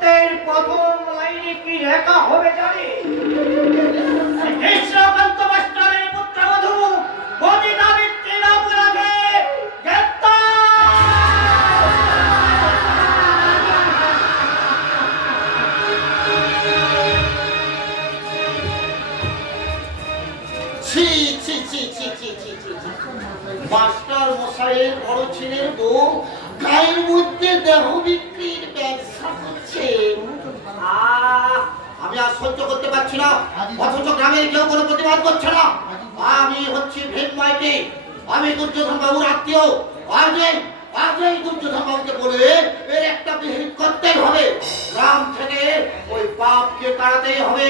পদ্যের প্রথম লাইনে কি লেখা হবে জানে? কৃষ্ণকান্ত মাস্টারের পুত্রবধূ পতিতাবৃত্তির অপরাধে গ্রেপ্তার। ছি ছি ছি ছি ছি ছি ছি ছি। মাস্টার মশাইয়ের বড় ছেলের বউ গায়ের মধ্যে দেহ বিক্রির ব্যবসা করছে। আমি আর সহ্য করতে পারছি না, অথচ গ্রামের কেউ কোনো প্রতিবাদ করছে না। আমি হচ্ছি ভীমমাইতি, আমি দুর্যোধন বাবুর আত্মীয়। আজই দুর্যোধন বাবুকে বলে এর একটা বিহিত করতেই হবে। গ্রাম থেকে ওই পাপকে তাড়াতেই হবে।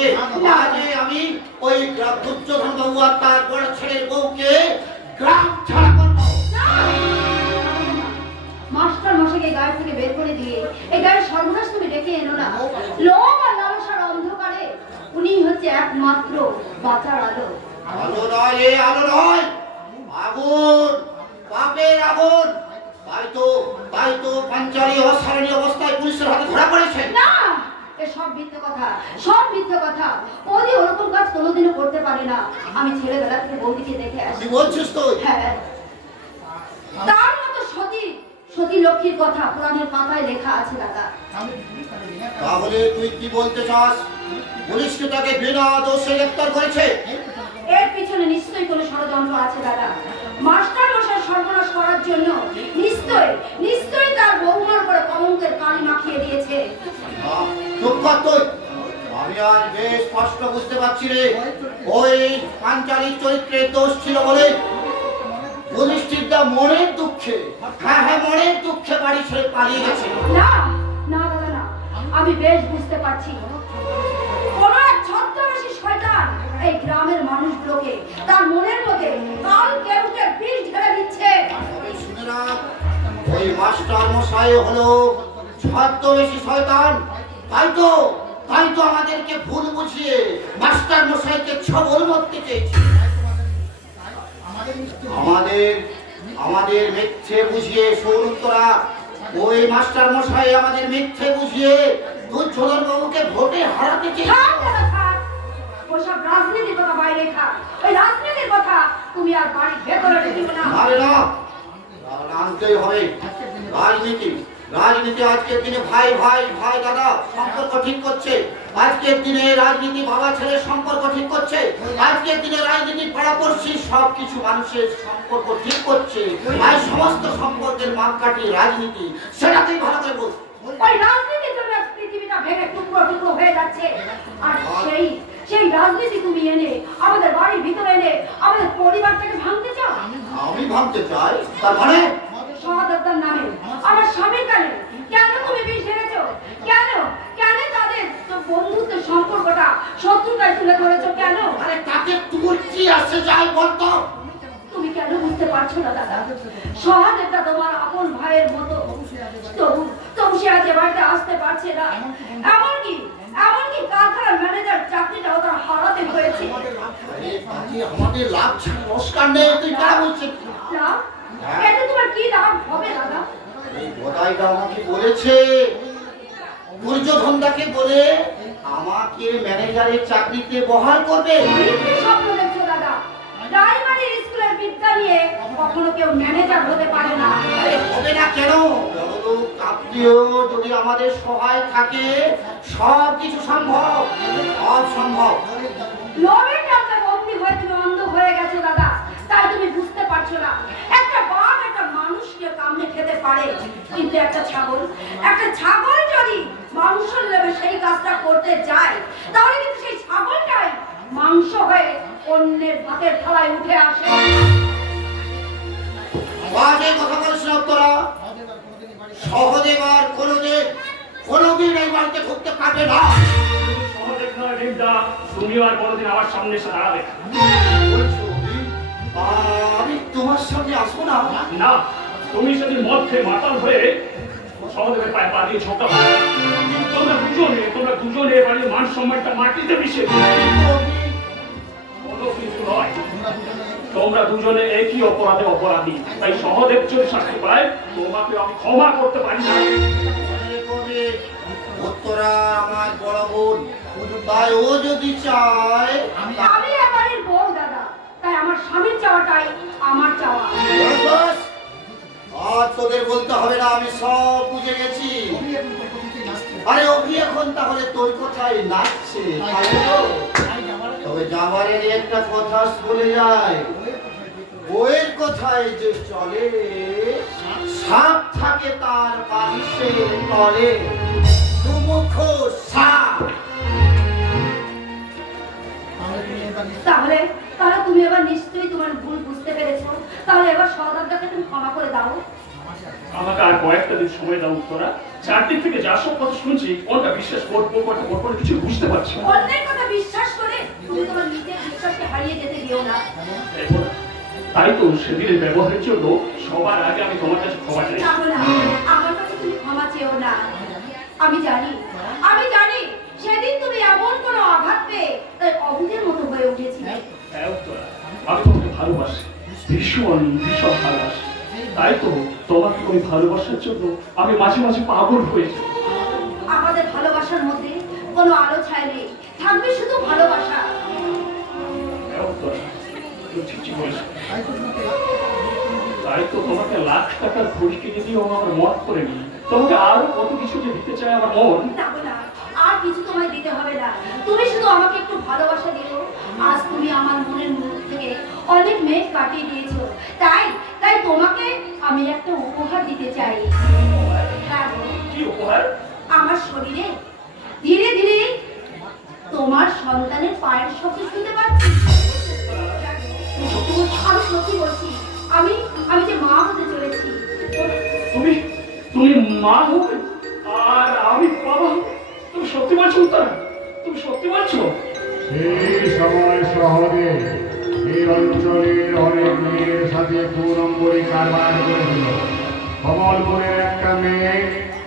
আজই আমি ওই দুর্যোধন বাবু আর তার বড় ছেলের বউকে গ্রাম ছাড়া করবো। মাস্টার মশাইকে গাড়ি থেকে বের করে দিয়ে এই গাড়ির সর্বনাশ তুমি ডেকে এনো না। লোভ আর লালসার অন্ধকারে উনি হচ্ছে একমাত্র বাঁচার আলো। আলো নয় রে, আলো নয়, আগুন, পাপের আগুন। তাই তো পাঞ্চালী অসারণী অবস্থায় পুলিশের হাতে ধরা পড়েছে। না, এ সব মিথ্যে কথা, সব মিথ্যে কথা। ওদি ওরকম কাজ কোনোদিনও করতে পারে না। আমি ছেলেবেলা থেকে বৌদিকে দেখে আসি। কি বলছিস তুই? হ্যাঁ, তার মতো সতী লক্ষ্মীর কথা পুরাণের পাতায় লেখা আছে দাদা। তাহলে তুই কি বলতে চাস? পুলিশ কি তাকে বিনা দোষে গ্রেফতার করেছে? এর পিছনে নিশ্চয়ই কোনো ষড়যন্ত্র আছে দাদা। মাস্টার মশাই সর্বনাশ করার জন্য নিশ্চয়ই তার বৌমার করে কলঙ্কের কালি মাখিয়ে দিয়েছে। চুপ কর তুই। আমি আজ বেশ স্পষ্ট বুঝতে পারছি রে, ওই পাঞ্চালীর চরিত্রের দোষ ছিল বলে যুধিষ্ঠিরদা মনের দুঃখে, হ্যাঁ মনের দুঃখে বাড়ি ছেড়ে পালিয়ে গেছে। না না দাদা না, আমি বেশ বুঝতে পারছি কোন এক ছদ্মবেশী শয়তান এই গ্রামের মানুষগুলোকে তার মনের মধ্যে কাল কেরুকে বিষ ঢেলে দিচ্ছে। তবে শুনে রাখ, ওই মাস্টার মশাই হলো ছদ্মবেশী শয়তান। তাই তো আমাদেরকে ভুল বুঝিয়ে মাস্টার মশাইকে ছবল মারতে চেয়েছে। আমাদের মিথ্যে বুঝিয়ে সৌরুত্তরা, ওই মাস্টার মশাই আমাদের মিথ্যে বুঝিয়ে দুর্যোধন বাবুকে ভোটে হারাতে চেয়েছে। ওসব রাজনীতির কথা বাইরে থাক, ওই রাজনীতির কথা তুমি আর বাড়ির ভেতরে ঢুকিও না। আরে না, আনতেই হবে রাজনীতি আজকের দিনে ভাই দাদা সম্পর্ক ঠিক করছে। আজকের দিনে রাজনীতি বাবা ছেলের সম্পর্ক ঠিক করছে। আজকের দিনে রাজনীতি পাড়াপড়শি সবকিছু মানুষের সম্পর্ক ঠিক করছে। আর সমস্ত সম্পর্কের মাপকাঠি রাজনীতি, সেটাতেই ভালো করে বল। ওই রাজনীতির জন্য পৃথিবীটা ভেঙে টুকরো হয়ে যাচ্ছে। আর সেই রাজনীতি তুমি এনে আমাদের বাড়ির ভিতরে এনে আমাদের পরিবারটাকে ভাঙতে চাও। আমি ভাঙতে চাই? তার মানে সহদত্তার নামে আমার স্বামীর কানে কেন তুমি বিষ ঢেলেছো? কেন তাদের বন্ধুত্বের সম্পর্কটা শত্রুতায় তুলে ধরেছো? কেন? আরে তাতে তোর কি আসে যায় বলতো? তুমি কেন বুঝতে পারছো না দাদা? সহদত্তা তোমার আপন ভাইয়ের মতো, তবু সে আজ বাড়িতে আসতে পারছে না। এমনকি কারখানার ম্যানেজার চাকরিটাও তার হারাতে হয়েছে। আমাদের লাভ ছাড়া নমস্কার নেই, তুই কারা বলছিস? লাভ? এতে তোমার কি লাভ হবে দাদা? এই বোধাইটা আমাকে বলেছে, দুর্যোধনদাকে বলে আমাকে ম্যানেজারের চাকরিতে বহাল করবে। কি স্বপ্ন দেখছো দাদা? প্রাইমারি স্কুলের বিদ্যা নিয়ে কখনো কেউ ম্যানেজার হতে পারে না। আরে হবে না কেন? আপনিও যদি আমাদের সহায় থাকে সব কিছু সম্ভব। লোভের টাকা বন্দী হয়ে তুমি অন্ধ হয়ে গেছো দাদা, তাই তুমি বুঝতে পারছো না। একটা বাঘ একটা মানুষকে কামড়ে খেতে পারে, কিন্তু একটা ছাগল যদি মাংসের লোভে সেই কাজটা করতে যায়, তাহলে কিন্তু সেই ছাগলটাই মাংস হয়ে অন্যের ভাতের থালায় উঠে আসে। বাজে কথা বলিস না তোরা। সহদেব আর কোনোদিন এই বাড়িতে ঢুকতে পারবে না। সহদেব নয় ভীমদা, তুমিও আর কোনোদিন আমার সামনে এসে দাঁড়াবে না। আমি তোমার সামনে আসবো না। না, তুমি সেদিন মদ খেয়ে মাতাল হয়ে সহদেবের পায়ে পা দিয়ে ঝোঁকা মারো। তোমরা দুজনে বাড়ির মান সম্মানটা মাটিতে মিশে কোনো কিছু নয়। তোমরা দুজনে একই অপরাধে অপরাধী, তাই সহদেব যদি শাস্তি পায় তোমাকে আমি ক্ষমা করতে পারি না। উত্তরা আমার বড় বোন, তাই ও যদি চায় আমি এ বাড়ির বউ দাদা, তাই আমার স্বামীর চাওয়াটাই আমার চাওয়া। বাস, আর তোদের বলতে হবে না, আমি সব বুঝে গেছি। আরে অভি এখন তাহলে তোর কথাই নাচছে, তাই তো? তবে যাবারের একটা কথা বলে যায়, বইয়ের কথায় যে চলে, সাপ থাকে তার বালিশের তলে, দুমুখ সাপ। তাহলে তাহলে তুমি এবার নিশ্চয়ই তোমার ভুল বুঝতে পেরেছো। তাহলে এবার সদাগরকে তুমি ক্ষমা করে দাও। আমাকে আর কয়েকটা দিন সময় দাও উত্তরা। চারদিক থেকে যা সব কথা শুনছি, কোনটা বিশ্বাস করবো কোনটা করবো না কিছু বুঝতে পারছি না। অন্যের কথা বিশ্বাস করে তুমি তোমার নিজের বিশ্বাসকে হারিয়ে যেতে দিও না। দেখো না, তাই তো সেদিনের ব্যবহারের জন্য সবার আগে আমি তোমার কাছে ক্ষমা চাই। তাহলে আমার কাছে তুমি ক্ষমা চেও না। আমি জানি সেদিন তুমি এমন কোনো আঘাত পেয়ে তাই অবুঝের মতো হয়ে উঠেছিলে। হ্যাঁ উত্তরা, আমি তোমাকে ভালোবাসি, ভীষণ ভীষণ ভালোবাসি। তাই তো তোমাকে ওই ভালোবাসার জন্য আমি মাঝে মাঝে পাগল হয়ে যাই। আমাদের ভালোবাসার মধ্যে কোনো আলো ছায়া নেই, থাকবে শুধু ভালোবাসা। হ্যাঁ উত্তরা, তুমি ঠিকই বলেছো। তাই তো তোমাকে লাখ টাকার ঘড়ি কিনে দিয়েও আমার মত করে নি। তোমাকে আরো কত কিছু যে দিতে চাই আমার মন। না, আর কিছু তোমায় দিতে হবে না। তুমি শুধু আমাকে একটু ভালোবাসা দিও। আজ তুমি আমার মনের মধ্যে থেকে অনেক মেঘ কাটিয়ে দিয়েছো। তাই তোমাকে আমি একটা উপহার দিতে চাই। হ্যাঁ গো, কি উপহার? আমার শরীরে ধীরে ধীরে তোমার সন্তানের পায়ের শব্দ শুনতে পাচ্ছি। আমি সত্যি বলছি, আমি যে মা হতে চলেছি। তুমি মা হবে আর আমি বাবা হব? তুমি সত্যি বলছো উত্তরা? তুমি সত্যি বলছো? সেই সময় শহরে এই অঞ্চলের অনেক মেয়ের সাথে 2 নম্বরই কারবার করেছিল। কমলপুরের একটা মেয়ে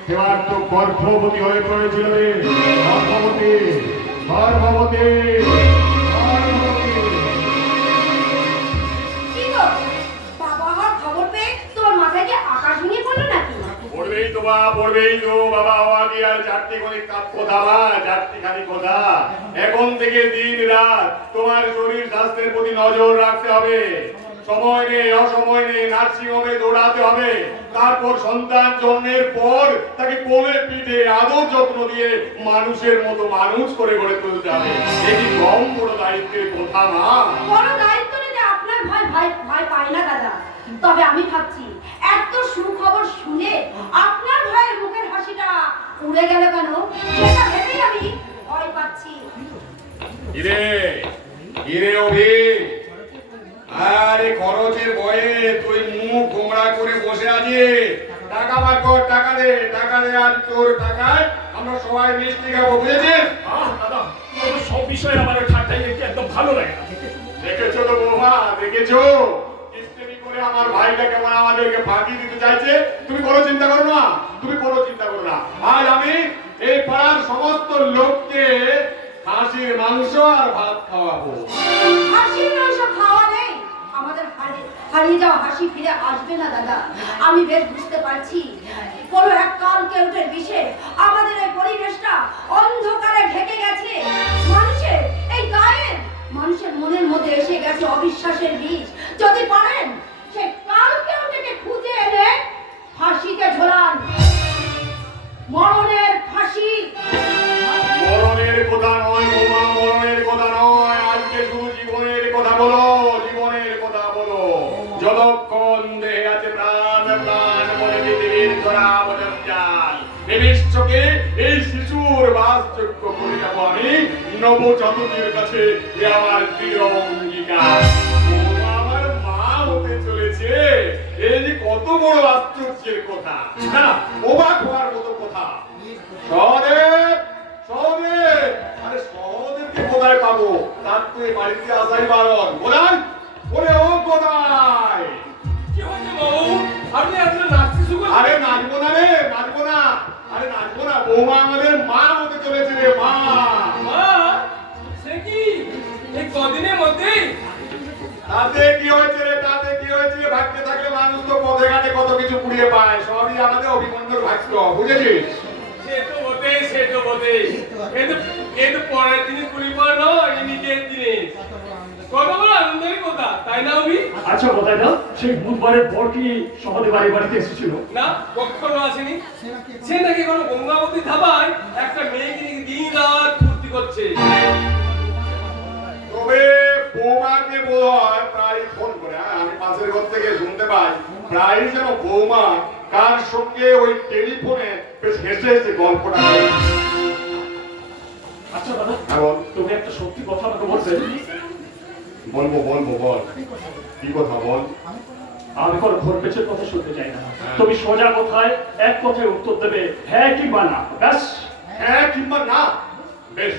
সেবার তো গর্ভবতী হয়ে পড়েছিল রে। গর্ভবতী। কি গো, বাবা হওয়ার খবর পেয়ে তোমার মাথায় কি আকাশ ভেঙে পড়লো নাকি? পড়বেই তো বাবা হওয়া দিয়ে আর চারটি কথা বা চারটি খানি কথা। এখন থেকে দিন রাত তোমার শরীর স্বাস্থ্যের প্রতি নজর রাখতে হবে। সময় নেই অসময় নেই, নার্সিং হোমে দৌড়াতে হবে। তারপর সন্তান জন্মের পর তাকে কোলে পিঠে আদর যত্ন দিয়ে মানুষের মতো মানুষ করে গড়ে তুলতে হবে। এটি কম বড় দায়িত্বের কথা না। বড় দায়িত্ব নিতে আপনার ভয় পাই না দাদা। তবে আমি ভাবছি এত সুখবর শুনে আপনার ভাইয়ের মুখের হাসিটা উড়ে গেল কেন, সেটা ভেবেই আমি ভয় পাচ্ছি। হিরে অভি, আরে খরচের ভয়ে তুই মুখ গোমড়া করে বসে আছিস। টাকা বার কর, টাকা দে আর তোর টাকায় আমরা সবাই মিষ্টি খাবো, বুঝেছিস? দাদা, তোমার সব বিষয়ে আমার ঠাট্টাই দেখতে একদম ভালো লাগে না। দেখেছো তো বৌমা, দেখেছো কিস্তেমি করে আমার ভাইটা কেমন আমাদেরকে ফাঁকি দিতে চাইছে। তুমি কোনো চিন্তা করো না, আজ আমি এই পাড়ার সমস্ত লোককে খাসির মাংস আর ভাত খাওয়াবো। হাসির মাংস খাওয়া নেই, আমাদের হারিয়ে যাওয়া হাসি ফিরে আসবে না দাদা। আমি বেশ বুঝতে পারছি কোনো এক কাল কেউটের বিষে আমাদের এই পরিবেশটা অন্ধকারে ঢেকে গেছে। মানুষের মনের মধ্যে এসে গেছে অবিশ্বাসের বীজ। যদি পারেন সে কাল কেউটেকে খুঁজে এনে ফাঁসিতে ঝোলান। মরণের ফাঁসি। মরণের কথা নয় বৌমা, মরণের কথা নয়। আজকে শুধু জীবনের কথা বলো, যতক্ষণ দেহে আছে প্রাণ বলে পৃথিবীর ধরাব জঞ্জাল। এই বিশ্বকে এই শিশুর বাসযোগ্য করে যাবো আমি নবজাতকের কাছে। এ আমার দৃঢ় অঙ্গীকার। বৌমা আমার মা হতে চলেছে, এই যে কত বড় আশ্চর্যের কথা, না অবাক হওয়ার মতো কথা। সহদেব, আরে সহদেবকে কোথায় পাবো? তার তো এই বাড়িতে আসাই বারণ। বলান, ওরে ও কোথায়? কি হচ্ছে বাবু? আপনি আপনার নাচতে শুরু আরে নাচবো না রে, নাচবো না। বৌমা আমাদের মা হতে চলেছে রে, মা। মা, সে কি এই কদিনের মধ্যেই? তাতে কি হয়েছে রে? ভাগ্যে থাকলে মানুষ তো পথে ঘাটে কত কিছু কুড়িয়ে পায়। সবই আমাদের অভিমন্যুর ভাগ্য, বুঝেছিস? সে তো বটেই, সে তো বটে। এ তো পরের জিনিস পরিবার নয়, এ নিজের জিনিস। কত বড় আনন্দের কথা, তাই না অভি? আচ্ছা কোথায় না সেই বুধবারের পর কি সহদেব বাড়িতে এসেছিল? না, কখনো আসেনি। সে নাকি কোনো গঙ্গাবতী ধাবায় একটা মেয়েকে নিয়ে দিন রাত ফুর্তি করছে। তবে বৌমাকে বোধ হয় প্রায় ফোন করে, হ্যাঁ, আমি পাশের ঘর থেকে শুনতে পাই প্রায় যেন বৌমা কার সঙ্গে ওই টেলিফোনে বেশ হেসে হেসে গল্পটা করে। আচ্ছা দাদা, হ্যাঁ, বল। তুমি একটা সত্যি কথা আমাকে বলবে? বলবো বল, কি কথা বল। আমি কোনো ঘর পেছের কথা শুনতে চাই না। তুমি সোজা কথায় এক কথায় উত্তর দেবে, হ্যাঁ কিংবা না, ব্যাস। হ্যাঁ কিংবা না, বেশ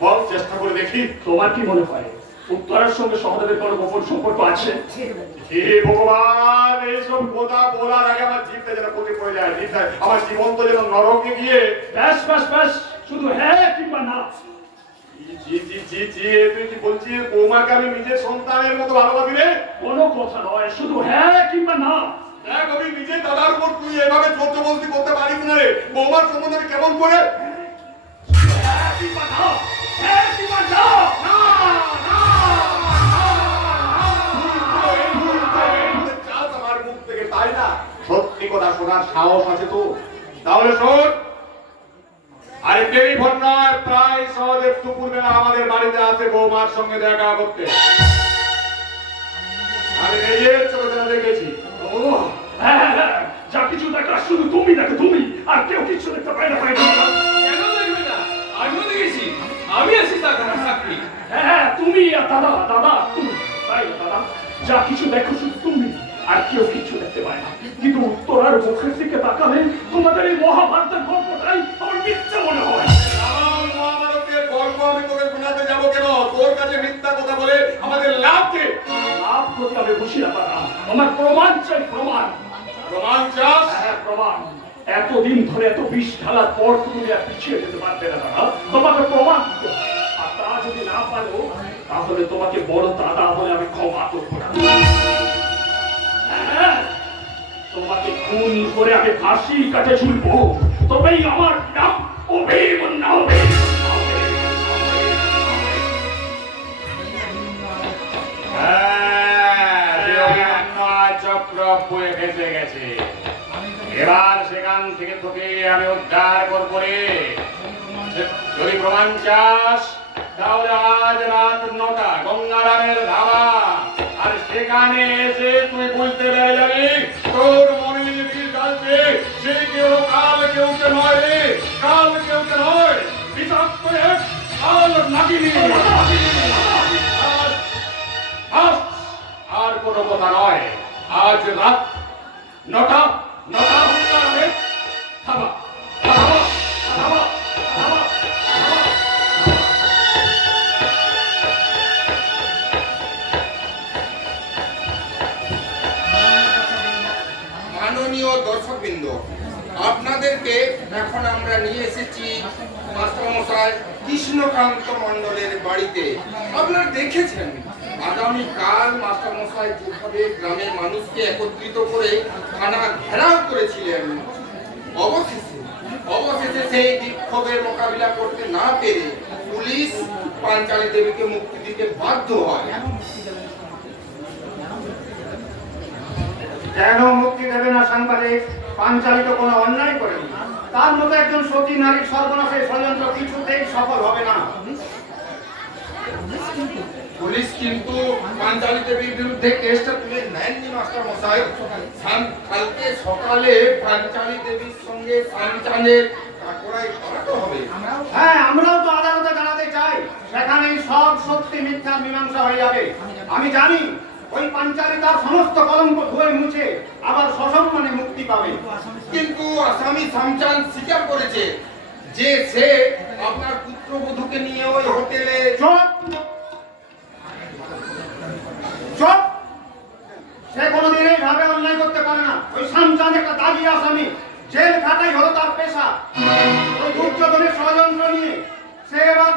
বল, চেষ্টা করে দেখি। তোমার কি মনে হয় উত্তরার সঙ্গে সহদেবের কোনো গোপন সম্পর্ক আছে? হে ভগবান, এইসব কথা বলার আগে আমার জিভটা যেন পড়ে পড়ে যায়, জিভটা আমার জীবন তো যেন নরকে গিয়ে। ব্যাস ব্যাস ব্যাস, শুধু হ্যাঁ কিংবা না। জি, তুই কি বলছিস বৌমাকে আমি নিজের সন্তানের মতো ভালোবাসি রে? কোনো কথা নয়, শুধু হ্যাঁ কিংবা না। দেখ আমি নিজের দাদার উপর তুই এভাবে জোরজবরদস্তি করতে পারিস না রে। বৌমার সম্বন্ধে আমি কেমন করে? হ্যাঁ কিংবা না, হ্যাঁ কিংবা না। না, না, চাস আমার মুখ থেকে, তাই না? সত্যি কথা শোনার সাহস আছে তো? তাহলে শোন, আরে টেলিফোন নয়, প্রায় সহদেব দুপুরবেলা আমাদের বাড়িতে আসে বৌমার সঙ্গে দেখা করতে। আমি নিজের চোখে দেখেছি। ও হ্যাঁ হ্যাঁ হ্যাঁ, যা কিছু দেখা শুধু তুমি দেখো, তুমি আর কেউ কিছু দেখতে পায় না, পায় না। কেন দেখবে না? আমিও দেখেছি, আমি আছি তার সাক্ষী। হ্যাঁ হ্যাঁ, তুমি আর দাদা, দাদা তুমি, তাই না দাদা? যা কিছু দেখো শুধু তুমি আর কেউ কিছু দেখতে পায় না। কিন্তু উত্তরার মুখের দিকে তাকালে তোমাদের এই মহাভারতের গল্পটাই আমার মিথ্যা মনে হয়। আমার মহাভারতের গল্প আমি তোকে শোনাতে যাবো কেন? তোর কাছে মিথ্যা কথা বলে আমাদের লাভ কি? লাভ করতে আমি বসি না দাদা, আমার প্রমাণ চাই, প্রমাণ। প্রমাণ চাস? হ্যাঁ প্রমাণ। এতদিন ধরে এত বিষ ঢালার পর তুমি আর পিছিয়ে যেতে পারবে না দাদা, তোমাকে প্রমাণ দিতে হবে। আর তা যদি না পারো তাহলে তোমাকে বড় দাদা বলে আমি ক্ষমা করবো না। হ্যাঁ, তোমাকে খুন করে আমি ফাঁসির কাছে ঝুলবো, তবেই আমার নাম অভিমন্যু হবে। চক্র বয়ে ভেসে গেছে, এবার সেখান থেকে তোকে আমি উদ্ধার করবো রে। যদি প্রমাণ চাস তাহলে আজ রাত 9টা গঙ্গারামের ধাবা, আর সেখানে এসে তুই বুঝতে পেরে যাবি তোর মনের বীর কালকে সে কেউ কাল কেউকে নয় রে, কাল কেউকে নয়, বিষাক্ত এক কাল নাগিনী। আর কোনো কথা নয়, আজ রাত 9টা গঙ্গারামের ধাবা, ধাবা, ধাবা, ধাবা। মাননীয় দর্শকবৃন্দ, আপনাদেরকে এখন আমরা নিয়ে এসেছি মাস্টারমশাই কৃষ্ণকান্ত মণ্ডলের বাড়িতে। আপনারা দেখেছেন আগামীকাল মাস্টারমশাই যেভাবে গ্রামের মানুষকে একত্রিত করে থানা ঘেরাও করেছিলেন, অবশেষে সেই বিক্ষোভের মোকাবিলা করতে না পেরে পুলিশ পাঞ্চালী দেবীকে মুক্তি দিতে বাধ্য হয়। কেন মুক্তি দেবে না সাংবাদিক? পাঞ্চালী তো কোনো অন্যায় করেনি। তার মতো একজন সতী নারীর সর্বনাশের ষড়যন্ত্র কিছুতেই সফল হবে না। পুলিশ কিন্তু পাঞ্চালী দেবীর বিরুদ্ধে কেসটা তুলে নেননি মাস্টারমশাই। কালকে সকালে পাঞ্চালী দেবীর সঙ্গে সামচাঁদের কাকড়াই করাতে হবে। হ্যাঁ, আমরাও তো আদালতে জানাতে চাই, সেখানেই সব সত্যি মিথ্যা মীমাংসা হয়ে যাবে। আমি জানি ওই পাঞ্চালী তার সমস্ত কলঙ্ক ধুয়ে মুছে আবার সসম্মানে মুক্তি পাবে। কিন্তু আসামি সামচাঁদ স্বীকার করেছে যে সে আপনার পুত্রবধূকে নিয়ে ওই হোটেলে। চুপ! চুপ! সে কোনোদিন এইভাবে অন্যায় করতে পারে না। ওই সামচাঁদ একটা দাগি আসামি, জেল খাটাই হলো তার পেশা। ওই দুর্যোধনের ষড়যন্ত্র নিয়ে সে এবার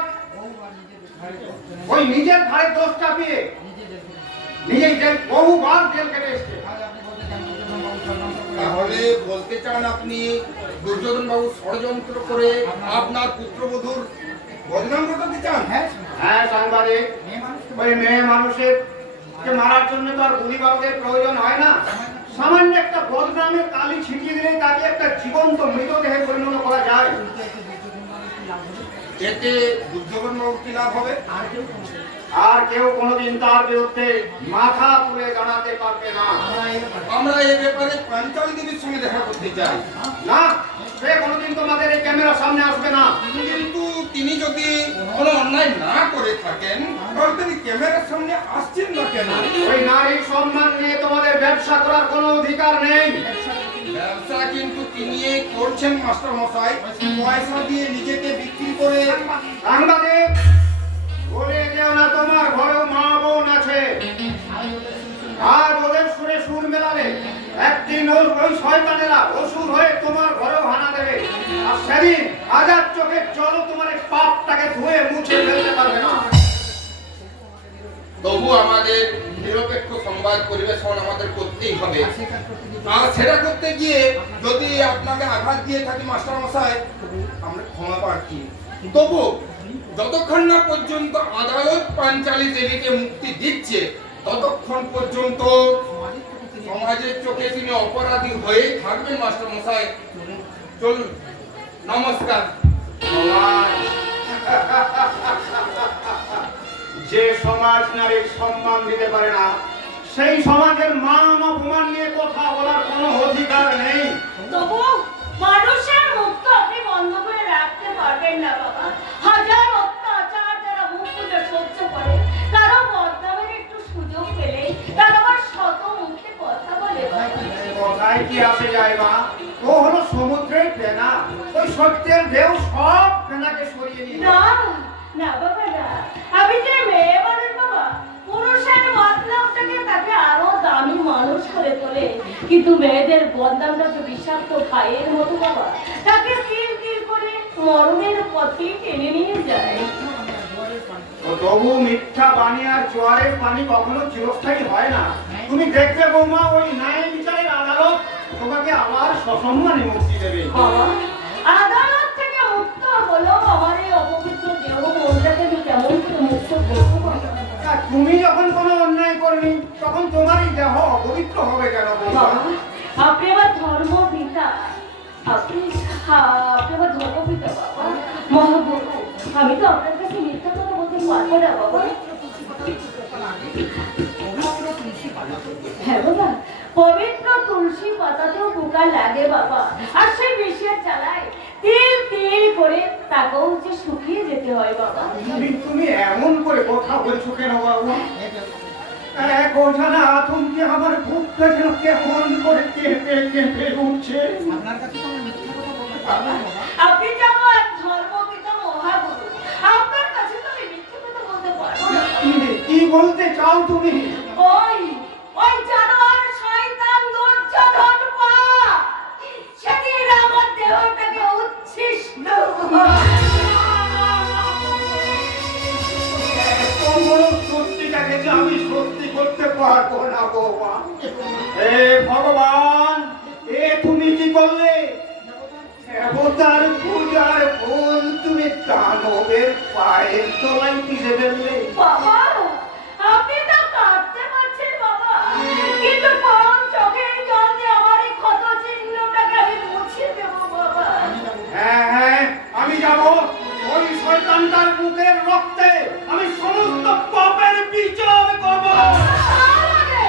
ওই নিজের ঘাড়ে দোষ চাপিয়ে নিজেই বহুবার জেল কেটে এসছে। তাহলে বলতে চান আপনি দুর্যোধন বাবু ষড়যন্ত্র করে আপনার পুত্রবধূর বদনাম ঘটাতে চান? হ্যাঁ সাংবাদিক, ওই মেয়ে মানুষের কে মারার জন্য তো আর গুলি বারুদের প্রয়োজন হয় না। সামান্য একটা বদনামের কালি ছিটিয়ে দিলেই তাকে একটা জীবন্ত মৃতদেহে পরিণত করা যায়। এতে দুর্যোধন বাবুর কি লাভ হবে? আর কেউ কোনোদিন তার বিরুদ্ধে মাথা তুলে দাঁড়াতে পারবে না। আমরা এই ব্যাপারে পাঞ্চালী দেবীর সঙ্গে দেখা করতে চাই। না, সে কোনোদিন তোমাদের এই ক্যামেরার সামনে আসবে না। কিন্তু তিনি যদি কোনো অন্যায় না করে থাকেন তাহলে তিনি ক্যামেরার সামনে আসছেন না কেন? ওই নারীর সম্মান নিয়ে তোমাদের ব্যবসা করার কোনো অধিকার নেই। ব্যবসা কিন্তু তিনি করছেন মাস্টার মশাই, পয়সা দিয়ে নিজেকে বিক্রি করে। সাংবাদিক, বলে যেও না তোমার ঘরেও মা বোন আছে। আজ ওদের সুরে সুর মেলালে একদিন ওই শয়তানেরা অসুর হয়ে তোমার ঘরেও হানা দেবে। আর সেদিন হাজার চোখের জলও তোমার এই পাপটাকে ধুয়ে মুছে ফেলতে পারবে না। তবু আমাদের নিরপেক্ষ সংবাদ পরিবেশন আমাদের করতেই হবে। আর সেটা করতে গিয়ে যদি আপনাকে আঘাত দিয়ে থাকি মাস্টার মশাই, আমরা ক্ষমা প্রার্থী। তবু যতক্ষণ না পর্যন্ত আদালত পাঞ্চালী দেবীকে মুক্তি দিচ্ছে ততক্ষণ পর্যন্ত সমাজের চোখে তিনি অপরাধী হয়ে থাকবেন মাস্টার মশাই। চলুন, নমস্কার। সমাজ, যে সমাজ নারীর সম্মান দিতে পারে না, সেই সমাজের মান অপমান নিয়ে কথা বলার কোনো অধিকার নেই। তবু মানুষের মুক্ত আপনি বন্ধ করে রাখতে পারবেন না বাবা। হাজার অত্যাচার যারা মুখ বুজে সহ্য করে, তারা বদনামের একটু সুযোগ পেলে তারা আবার শত মুখে কথা বলে বাবা। কথায় কি আসে যায় মা? ও হলো সমুদ্রের ফেনা, ওই সত্যের ঢেউ সব ফেনাকে সরিয়ে নিয়ে না না বাবা না, আমি যে মেয়ে মানুষ বাবা, পুরুষের বদনামটাকে তাকে আরো দামি মানুষ করে তোলে, কিন্তু মেয়েদের বদনামটাকে বিষাক্ত ভাইয়ের মতো বাবা তাকে কিল কিল করে মরণের পথে টেনে নিয়ে যায়। তবু মিথ্যা বাণী আর জোয়ারের পানি কখনো চিরস্থায়ী হয় না। তুমি দেখবে বৌমা, ওই ন্যায় বিচারের আদালত তোমাকে আবার সসম্মানে মুক্তি দেবে। বাবা, আদালত থেকে মুক্ত হলো আমার এই অপবিত্র দেহ মনটাকে আমি কেমন করে মুক্ত করবো বাবা? আর তুমি যখন কোনো অন্যায় করনি তখন তোমারই দেহ অপবিত্র হবে কেন বৌমা? বাবা, আপনি আমার ধর্ম পিতা, আপনি আমার ধর্ম পিতা বাবা, মহাগুরু। আমি তো আপনার কাছে মিথ্যা কথা বলতে পারবো না বাবা। হ্যাঁ বাবা, পবিত্র তুলসী পাতাতেও পোকা লাগে বাবা, আর সেই বিষের জ্বালায় তিল তিল করে তাকেও যে শুকিয়ে যেতে হয় বাবা। তুমি এমন করে কথা বলছো কেন বাবা? এক অজানা আতঙ্কে আমার বুকটা যেন কেমন করে কেঁপে কেঁপে উঠছে। আপনি যে আমার ধর্ম পিতা মহাগুরু, আপনার কাছে তো আমি মিথ্যে কথা বলতে পারবো না। কি বলতে চাও তুমি? ওই ওই জানোয়ার শয়তান দুর্যোধন পাপ সেদিন আমার দেহটাকে উচ্ছিষ্ট সত্যিটাকে যে আমি সত্যি করতে পারবো না বৌমা। হে ভগবান, এ তুমি কি করলে? দেবতার পূজার ফুল তুমি দানবের পায়ের তলায় পিষে ফেললে। বাবা, আপনি তো কাঁদতে পারছেন বাবা, কিন্তু কোন চোখের জল দিয়ে আমার এই ক্ষত চিহ্নটাকে আমি মুছে দেবো বাবা? হ্যাঁ হ্যাঁ, আমি যাবো। ওই শয়তানটার বুকের রক্তে আমি সমস্ত পাপের বিচার করবো। আমাকে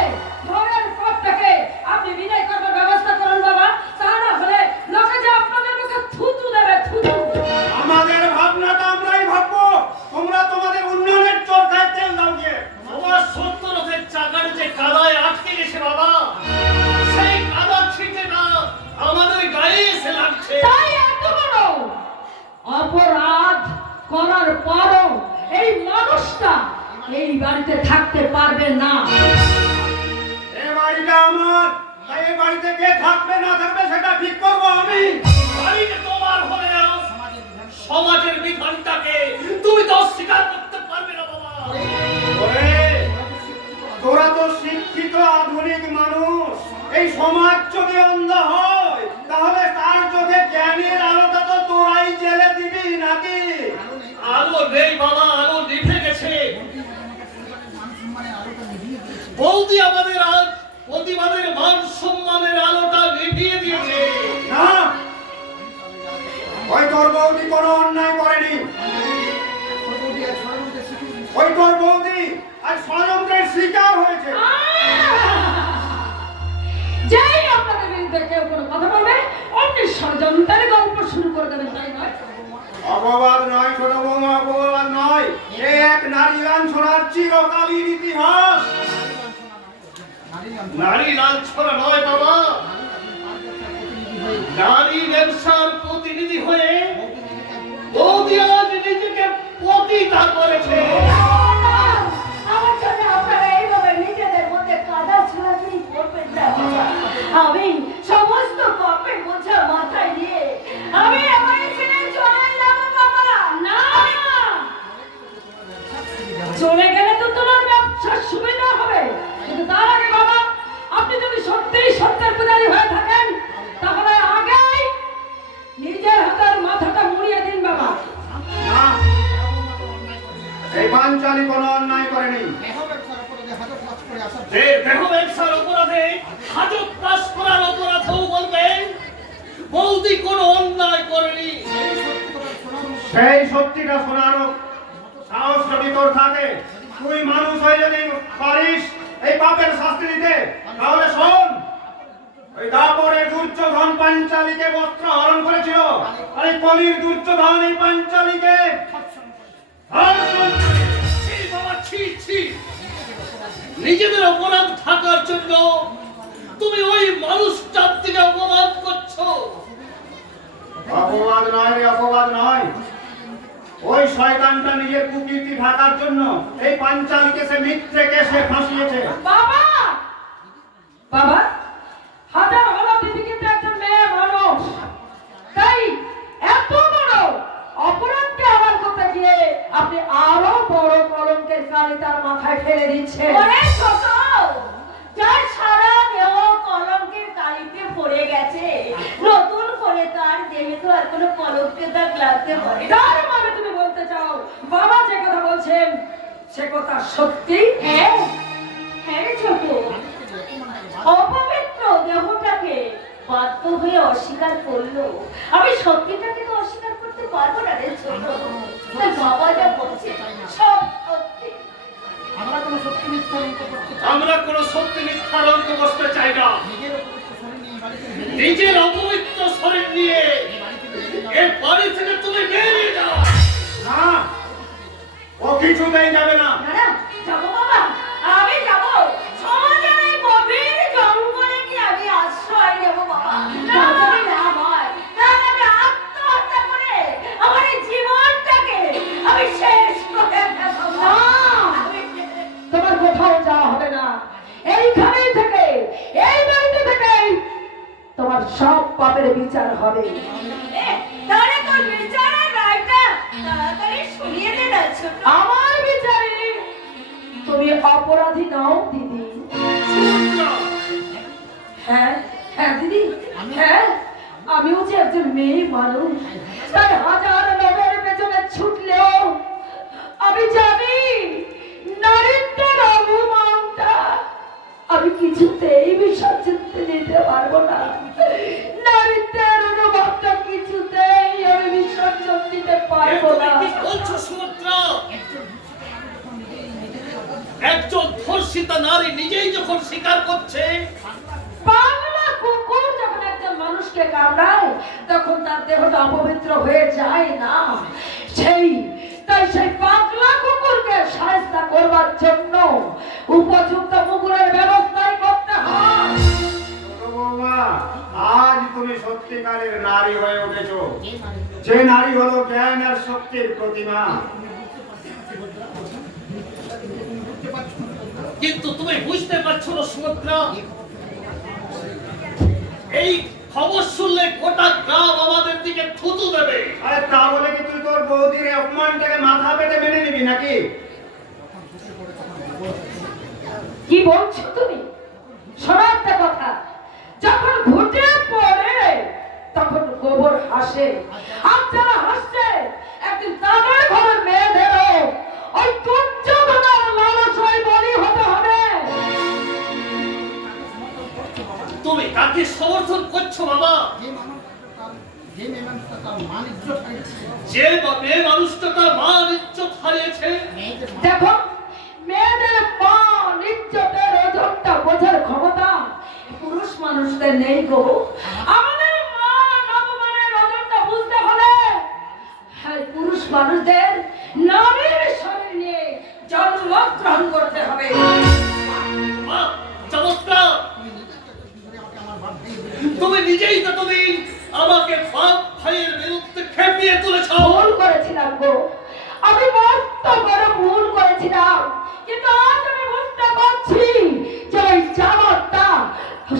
ঘরের পথটাকে আপনি বিদায় করবার ব্যবস্থা করুন বাবা, তা না হলে লোকে যে আপনাদের মুখে থুতু দেবে থুতু। আমাদের ভাবনাটা আমরাই ভাববো, তোমরা তোমাদের উন্নয়নের চরকায় তেল দাও গিয়ে। আমার 70 রথের চাকার যে কাদায় আটকে গেছে বাবা, সেই কাদা ছিটে না আমাদের গায়ে এসে লাগছে। তাই এত বড় অপরাধ করার পরও এই মানুষটা এই বাড়িতে থাকতে পারবে না। এ বাড়িটা আমার, তাই এই বাড়িতে কে থাকবে না থাকবে সেটা ঠিক করবো আমি। বাড়িতে তোমার হলেও সমাজের বিধানটাকে তুমি তো অস্বীকার করতে পারবে না বাবা। ওরে, তোরা তো শিক্ষিত আধুনিক মানুষ। এই সমাজ যদি অন্ধ হয় তাহলে তার চোখে জ্ঞান জ্ঞানের আলোটা তো তোরাই জেলে দিবি নাকি? আলো নেই বাবা, আলো নিভে গেছে। বৌদি আমাদের আজ প্রতিবাদের মান সম্মানের আলোটা নিভিয়ে দিয়েছে। না, ওই তোর বৌদি কোনো অন্যায় করেনি। ওই তোর বৌদি আজ ষড়যন্ত্রের শিকার হয়েছে। যেই আপনাদের বিরুদ্ধে কেউ কোনো কথা বলবে অন্য ষড়যন্ত্রের গল্প শুরু করে দেবেন, তাই নয়? অপবাদ নয় ছোট বৌমা, অপবাদ নয়। এ এক নারী লাঞ্ছনার চিরকালীন ইতিহাস। নারী লাঞ্ছনা নয় বাবা, নারী ব্যবসার প্রতিনিধি হয়ে বৌদি আজ নিজেকে পতিতা করেছে। আমার জন্য আপনারা এইভাবে নিজেদের মধ্যে কাদা ছোড়াছুড়ি করবেন না বাবা। আমি সমস্ত পাপের বোঝা মাথায় নিয়ে আমি আমার ছেড়ে চলে যাব বাবা। না, চলে গেলে তো তোমার ব্যবসার সুবিধা হবে, কিন্তু তার আগে বাবা আপনি যদি সত্যিই সত্যের পূজারী হয়ে থাকেন তাহলে আগেই নিজের হাতের মাথাটা মুড়িয়ে দিন বাবা। না, এই পাঞ্চালী কোনো অন্যায় করেনি। যে দেহ ব্যবসার অপরাধে হাজত পাস করার অপরাধেও বলবেন বৌদি কোনো অন্যায় করেনি। সেই সত্যিটা শোনারও সাহস যদি তোর থাকে, তুই মানুষ হয়ে যদি পারিস এই পাপের শাস্তি দিতে, তাহলে শোন, ওই দাপরের দুর্যোধন পাঞ্চালীকে বস্ত্র হরণ করেছিল, আর এই কলির দুর্যোধন এই পাঞ্চালীকে ধর্ষণ করেছে। ছি বাবা, ছি ছি। নিজেদের অপরাধ থাকার জন্য তুমি ওই মানুষটার থেকে অপরাধ করছো। অপবাদ নয় রে, অপবাদ নয়। ওই শয়তানটা নিজের কুকীর্তি ঢাকার জন্য এই পাঞ্চালীকে সে মিথ্যেকে সে ফাঁসিয়েছে। বাবা, বাবা, হাজার হলো দিদি কিন্তু একটা মেয়ে মানুষ, তাই এত বড় অপরাধকে আড়াল করতে গিয়ে আপনি আরো বড় কলঙ্কের কালি তার মাথায় ফেলে দিচ্ছেন। ওরে ছোট, যার সারা দেহ কলঙ্কের কালিতে পড়ে গেছে, নতুন করে তার দেহে তো আর কোনো কলঙ্কের দাগ লাগতে পারে না। তার মানে তুমি বলতে চাও বাবা যে কথা বলছেন সে কথা সত্যি? হ্যাঁ, হ্যাঁ রে ছোট, অপবিত্র দেহটাকে বাধ্য হয়ে অস্বীকার করলো, আমি সত্যিটাকে তো অস্বীকার করতে পারবো না রে ছোট। তাই বাবা যা বলছে সব সত্যি। আমরা কোনো সত্যি মিথ্যা অঙ্ক করতে চাই না। আমরা কোনো সত্যি মিথ্যার অঙ্ক বসতে চাই না। নিজের অপবিত্র শরীর নিয়ে এই বাড়ি থেকে নিজের অপবিত্র শরীর নিয়ে এই বাড়ি থেকে বেরিয়ে তুমি বেরিয়ে যাও। না, ও কিছুতেই যাবে না। না না, যাবো বাবা, আমি যাবো। সমাজের এই গভীর জঙ্গলে কি আমি আশ্রয় নেবো বাবা? না, যদি না হয় তাহলে আমি আত্মহত্যা করে আমার এই জীবনটাকে আমি শেষ করে দেবো। না, তোমার কোথাও যাওয়া হবে না। এইখানেই থেকে এই বাড়িতে থেকেই তোমার সব পাপের বিচার হবে। তাহলে তোর বিচারের রায়টা তাড়াতাড়ি শুনিয়ে দে না ছোট। আমার বিচারে তুমি অপরাধী নাও দিদি। হ্যাঁ হ্যাঁ দিদি, হ্যাঁ আমিও যে একজন মেয়ে মানুষ, তাই হাজার লোকের পেছনে ছুটলেও আমি জানি নারীত্বের অভিমানটা আমি কিছুতেই বিসর্জন দিতে পারবো না। নারীত্বের অনুভবটা কিছুতেই আমি বিসর্জন দিতে পারবো তুমি না। কি বলছো সুমিত্রা? একজন ধর্ষিতা নারী নিজেই যখন স্বীকার করছে, পাগলা কুকুর যখন একজন মানুষকে কামড়ায় তখন তার দেহটা অপবিত্র হয়ে যায় না। তাই সেই পাগলা কুকুরকে শায়েস্তা করবার জন্য উপযুক্ত কুকুরের ব্যবস্থাই করতে হয়। ছোট বৌমা, আজ তুমি সত্যিকারের নারী হয়ে উঠেছো, যে নারী হলো জ্ঞান আর শক্তির প্রতিমা। কিন্তু তুমি বুঝতে পারছো না সুমিত্রা, এই খবর শুনলে গোটা গ্রাম আমাদের দিকে থুতু দেবে। আরে তা বলে কি তুই তোর বৌদির এই অপমানটাকে মাথা পেতে মেনে নিবি নাকি? কি বলছো তুমি? শোনো একটা কথা, যখন ঘুটে পড়ে তখন গোবর হাসে, আর যারা হাসছে একদিন তাদের ঘরের মেয়েদেরও ওই দুর্যোধনের লালসায় বলি হতে হবে। তুমি কাকে সমর্থন করছো বাবা? যে মেয়ে মানুষটা তার মান ইজ্জত হারিয়েছে। দেখো, মেয়েদের মান ইজ্জতের ওজনটা বোঝার ক্ষমতা পুরুষ মানুষদের নেই গো। আমাদের মান অপমানের ওজনটা বুঝতে হলে হ্যাঁ, পুরুষ মানুষদের নারীর শরীর নিয়ে জন্মগ্রহণ করতে হবে। বাহ, চমৎকার! তুমি নিজেই তো তুমি আমাকে বাপ ভাইয়ের বিরুদ্ধে খেপিয়ে তুলেছ। ভুল করেছিলাম গো, আমি মস্ত বড় ভুল করেছিলাম, কিন্তু আজ আমি বুঝতে পারছি যে ওই জামাতটা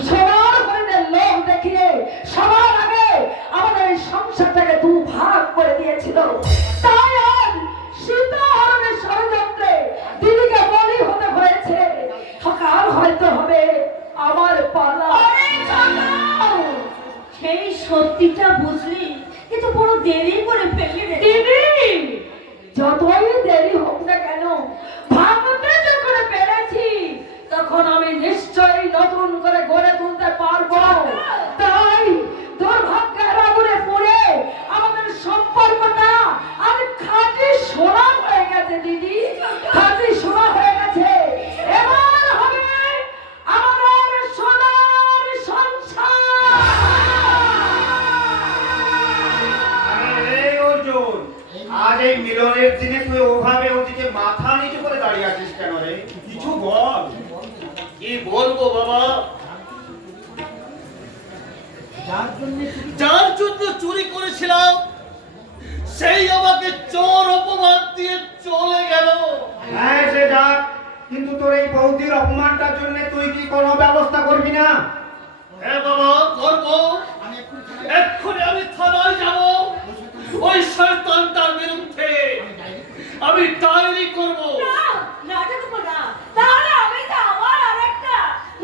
সবার হরিণের লোক দেখিয়ে সবার আগে আমাদের এই সংসারটাকে দু ভাগ করে দিয়েছিল। তাই আজ সীতাহরণের ষড়যন্ত্রে দিদিকে বলি হতে হয়েছে। সকাল হয়তো হবে আমার পালা। সেই সত্যিটা বুঝলি, কিন্তু বড় দেরি করে ফেললি রে। দিদি, যতই দেরি হোক না কেন, ভাবতে যখন পেরেছি তখন আমি নিশ্চয়ই নতুন করে গড়ে তুলতে পারবো। তাই দুর্ভাগ্যের আগুনে পুড়ে আমাদের সম্পর্কটা আজ খাঁটি সোনা হয়ে গেছে দিদি, খাঁটি সোনা হয়ে গেছে। এবার হবে আমাদের সোনার সংসার। আরে অর্জুন, আজ এই মিলনের দিনে তুই ওভাবে ওদিকে মাথা নিচু করে দাঁড়িয়ে আছিস কেন রে? কিছু বল। কি বলবো বাবা? যার জন্য চুরি করেছিলাম সেই আমাকে চোর অপমান দিয়ে চলে গেল। হ্যাঁ, সে যাক, কিন্তু তোর এই বৌদির অপমানটার জন্য তুই কি কোনো ব্যবস্থা করবি না? হ্যাঁ বাবা, করবো। এক্ষুনি আমি থানায় যাব, ওই শয়তানটার বিরুদ্ধে আমি ডায়েরি করবো। না, নাটক করবো না, তাহলে আমি তো আমার আরেকটা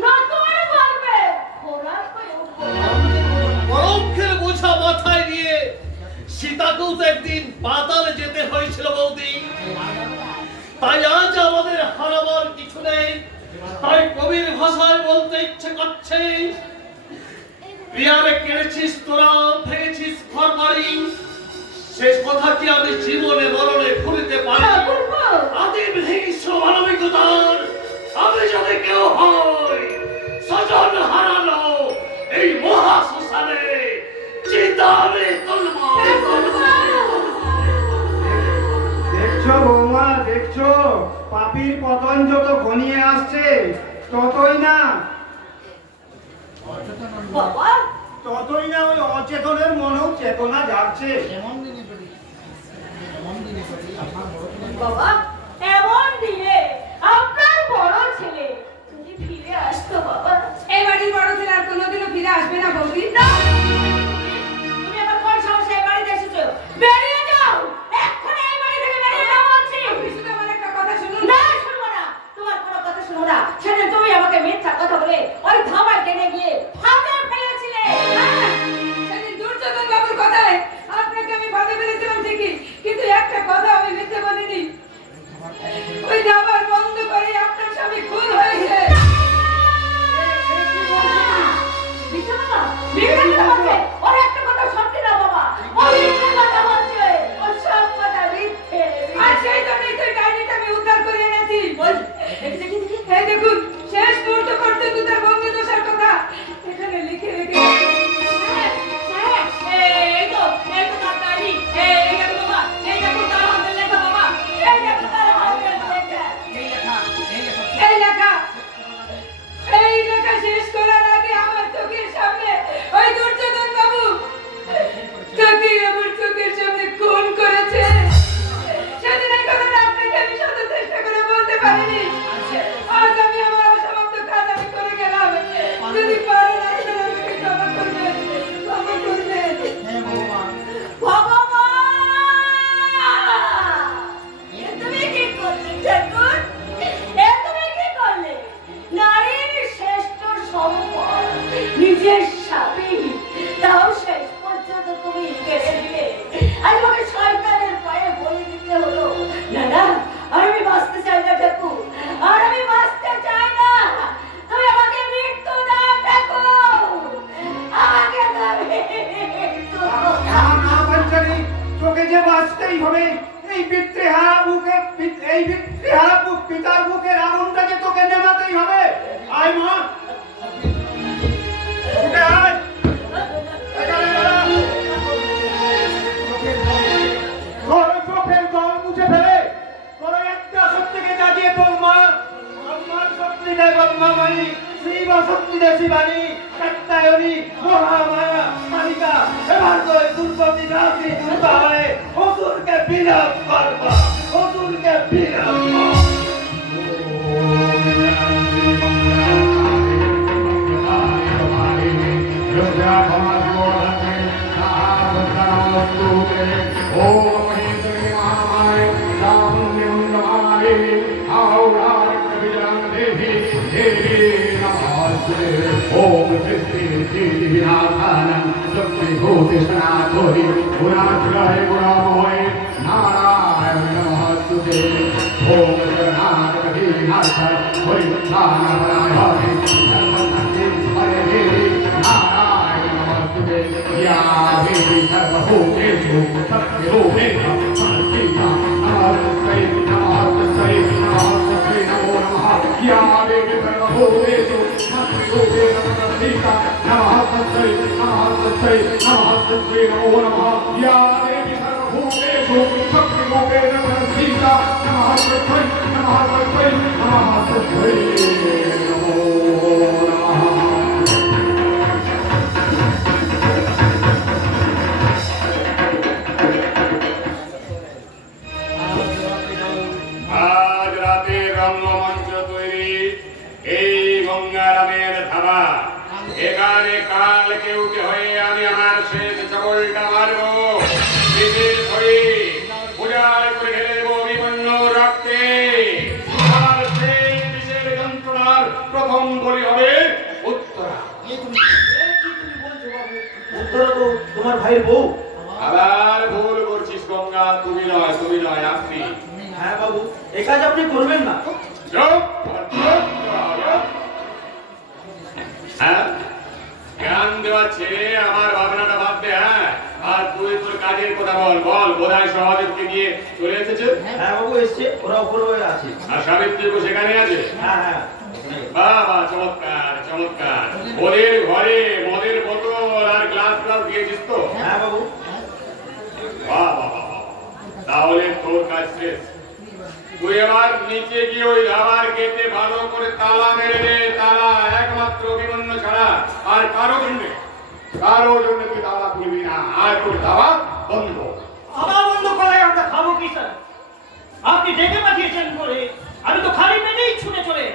নতুন গল্পে ঘোড়ার পায়ে উঠবো। কলঙ্কের বোঝা মাথায় নিয়ে সীতাকেও তো একদিন পাতালে যেতে হয়েছিল বৌদি। তাই আজ আমাদের হারাবার কিছু নেই। তাই কবির ভাষায় বলতে ইচ্ছে করছে, বিয়ারে কেড়েছিস তোরা, ভেঙেছিস ঘর বাড়ি, শেষ কথা কি আমি জীবনে মরণে ভুলিতে পারি? আদিম হিংস্র মানবিকতার আমি যদি কেউ হই, স্বজন হারানো এই মহা শ্মশানে চিতা আমি তুলব। দেখছো বৌমা, দেখছো পাপীর পতন যত ঘনিয়ে আসছে ততই না বাবা, ওই অচেতনের মনেও চেতনা যাচ্ছে। বাবা, এমন দিনে আপনার বড় ছেলে যদি ফিরে আসতো বাবা। এই বাড়ির বড় ছেলে আর কোনোদিনও ফিরে আসবে না বৌদি। না, তুমি আবার কোন সাহসে এই বাড়িতে এসেছো? বেরিয়ে যাও, এক্ষুনি এই বাড়ি থেকে বেরিয়ে যাও বলছি। আপনি শুধু আমার একটা কথা শুনুন। না, শুনবো না, তোমার কোনো কথা শুনবো না। সেদিন তুমি আমাকে মিথ্যা কথা বলে ওই ধামায় টেনে গিয়ে ফাঁদে ফেলেছিলে। হ্যাঁ, সেদিন দুর্যোধন বাবুর কথায় আপনাকে আমি বাধা ফেলেছিলাম ঠিকই, কিন্তু একটা কথা আমি মিথ্যে বলিনি। ওই দাবার বন্ধ করে শক্তিদে ব্রহ্মময়ী শিব শক্তিদে শিবানী কাত্যায়নী মহামায়া কালিকা এবার তো এই দুর্গতি রাশি দুর্গা হয়ে অসুরকে বিনাশ করবা অসুরকে বিনাশ ओम श्री विनाशानं शक्तिभूति सनातोहि गुणाश्रय गुणामय नारायण नमस्तुते ओम जगन्नाथ नाथ हरिवत्तान हरि सर्वशक्ति हरे नारायण नमस्तुते या देवी सर्वभूतेषु शक्तिरूपेण संस्थिता नमस्ते नमस्ते नमस्ते नमो नमः या देवी सर्वभूतेषु शक्तिरूपेण संस्थिता नमस्ते नमस्ते नमस्ते नमो नमः या देवी सर्वभूतेषु शक्तिरूपेण संस्थिता नमस्ते नमस्ते नमस्ते नमो नमः আজ রাতে রঙ্গমঞ্চ তৈরি এই গঙ্গারামের ধাবা এখানে কাল কেউকে হয়ে আমি আমার শেষ চবলটা মারবো বিশেষ হয়ে পূজার করে ঢেলে দেবো বিপন্ন রক্তে আর সেই বিশেষ যন্ত্রণার প্রথম বলি হবে উত্তরা উত্তরা তো তোমার ভাইয়ের বউ আবার ভুল করছিস গঙ্গা তুমি নয় আপনি হ্যাঁ বাবু এই কাজ আপনি করবেন না হ্যাঁ জ্ঞান দেওয়া ছেড়ে আমার ভাবনাটা বাদ দে হ্যাঁ আর তুই তোর কাজের কথা বল বোধহয় সহদেবকে নিয়ে চলে এসেছে হ্যাঁ বাবু এসছে ওরা উপরে আছে আর সাবিত্রী সেখানে আছে হ্যাঁ হ্যাঁ বাবা চমৎকার চমৎকার ওদের ঘরে মদের বোতল আর গ্লাস দিয়েছিস তো হ্যাঁ বাবু বাবা তাহলে তোর কাজ শেষ তুই এবার নিচে গিয়ে ওই ধাবার গেটে ভালো করে তালা মেরে দে তালা একমাত্র অভিমন্য ছাড়া আর কারো জন্য তুই তালা খুলবি না আর তোর ধাবা বন্ধ আবার বন্ধ করে আমরা খাবো কি স্যার আপনি ডেকে পাঠিয়েছেন করে আমি তো খালি পেটেই ছুটে চলে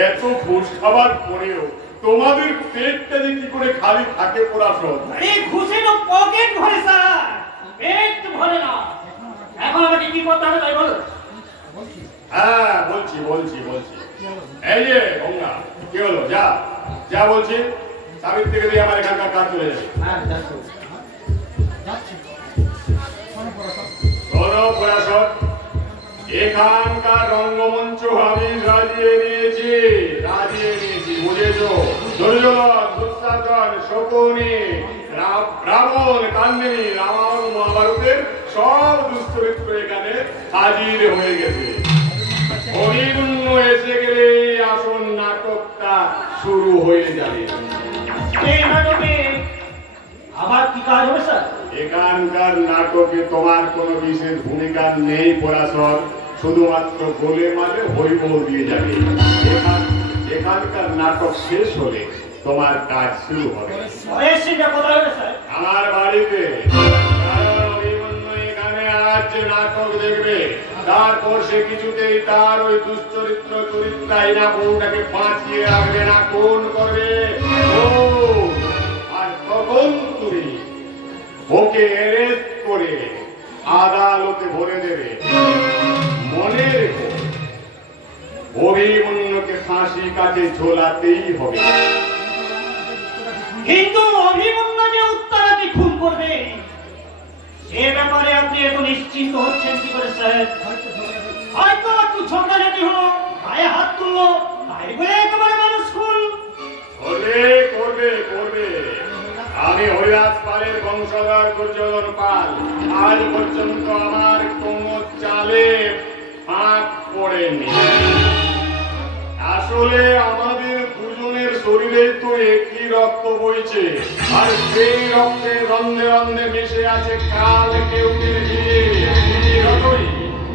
এত ঘুষ খাবার পরেও তোমাদের পেটটা যে কি করে খালি থাকে পড়াশোন এই ঘুষে তো পকেট ভরে স্যার পেট ভরে না এখন আমাকে কি করতে হবে তাই বলো হ্যাঁ বলছি এই যে গঙ্গা কি হলো যা বলছি সাবিত্রীকে দিয়ে আমার এখানকার কাজ চলে যাবে হ্যাঁ যাচ্ছি শোনো প্রয়াসন এখানকার রঙ্গমঞ্চ আমি রাজিয়ে নিয়েছি বুঝেছো দুর্যোধন দুঃশাসন শকুনি রাবণ কান্দিনী রামায়ণ মহাভারতের সব দুশ্চরিত্র এখানে হাজির হয়ে গেছে অভিমন্য এসে গেলে আসল নাটকটা শুরু হয়ে যাবে এই নাটকে আমার কি কাজ হবে স্যার এখানকার নাটকে তোমার কোনো বিশেষ ভূমিকা নেই পরাশর শুধুমাত্র গোলে মালে হরিবোল দিয়ে যাবে এখানকার নাটক শেষ হলে তোমার কাজ শুরু হবে কোথায় হবে স্যার আমার বাড়িতে কারণ অভিমন্য এখানে আজ যে নাটক দেখবে তারপর সে কিছুতেই তার ওই দুশ্চরিত্র চরিত্রাহীনা বউটাকে বাঁচিয়ে রাখবে না কোন করবে ও আর তখন তুমি ওকে অ্যারেস্ট করে আদালতে ভরে দেবে মনে রেখো অভিমন্যুকে ফাঁসি কাটে ঝোলাতেই হবে কিন্তু অভিমন্য যে উত্তরাকে খুন করবে সে ব্যাপারে আপনি এত নিশ্চিন্ত হচ্ছেন কি করে স্যার হয়তো একটু ঝগড়াঝাটি হলো গায়ে হাত তুললো তাই বলে একেবারে মানুষ খুন করবে আমি হরিদাস পালের বংশধর দুর্যোধন পাল আজ পর্যন্ত আমার কোনো চালে ফাঁক পড়েনি আসলে আমাদের দুজনের শরীরে তো একই রক্ত বইছে আর সেই রক্তে রন্ধে রন্ধে মিশে আছে কাল কেউটের